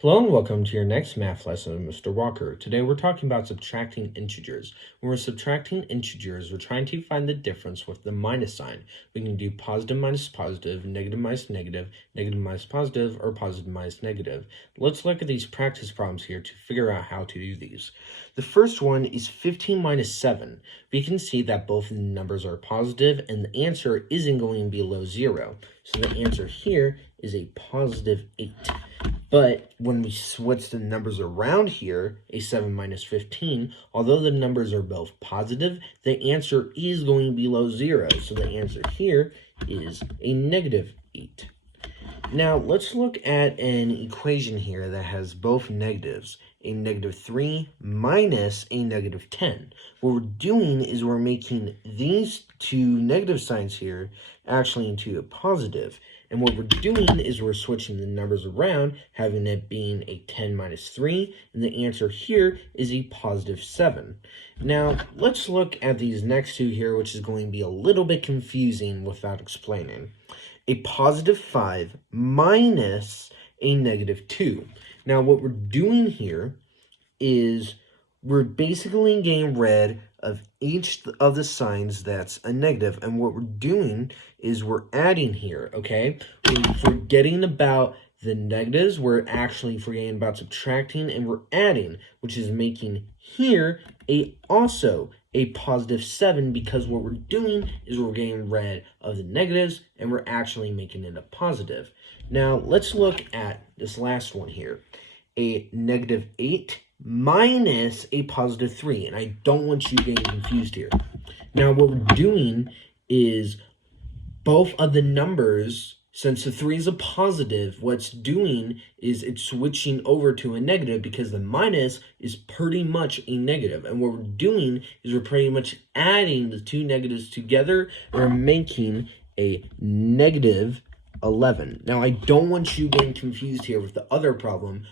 Hello and welcome to your next math lesson with Mr. Walker. Today we're talking about subtracting integers. When we're subtracting integers, we're trying to find the difference with the minus sign. We can do positive minus positive, negative minus negative, negative minus positive, or positive minus negative. Let's look at these practice problems here to figure out how to do these. The first one is 15 minus 7. We can see that both numbers are positive and the answer isn't going to be below 0. So the answer here is a positive 8. But when we switch the numbers around here, a 7 minus 15, although the numbers are both positive, the answer is going to be below 0. So the answer here is a negative 8. Now, let's look at an equation here that has both negatives, a negative 3 minus a negative 10. What we're doing is we're making these two negative signs here actually into a positive. And what we're doing is we're switching the numbers around, having it being a 10 minus 3, and the answer here is a positive 7. Now, let's look at these next two here, which is going to be a little bit confusing without explaining. A positive 5 minus a negative 2. Now, what we're doing here is we're basically getting rid of each of the signs that's a negative, and what we're doing is we're adding here, okay? We're forgetting about the negatives, we're actually forgetting about subtracting, and we're adding, which is making here also a positive 7, because what we're doing is we're getting rid of the negatives and we're actually making it a positive. Now let's look at this last one here. A negative 8 minus a positive 3, and I don't want you getting confused here. Now what we're doing is both of the numbers, since the 3 is a positive, what's doing is it's switching over to a negative because the minus is pretty much a negative. And what we're doing is we're pretty much adding the two negatives together. We're making a negative 11. Now, I don't want you getting confused here with the other problem,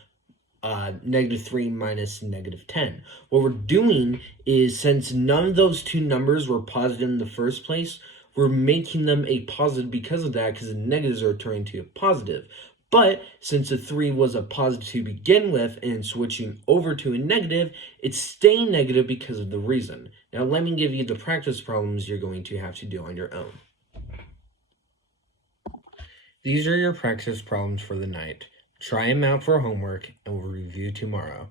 negative 3 minus negative 10. What we're doing is, since none of those two numbers were positive in the first place, we're making them a positive because of that, because the negatives are turning to a positive. But since the 3 was a positive to begin with and switching over to a negative, it's staying negative because of the reason. Now let me give you the practice problems you're going to have to do on your own. These are your practice problems for the night. Try them out for homework and we'll review tomorrow.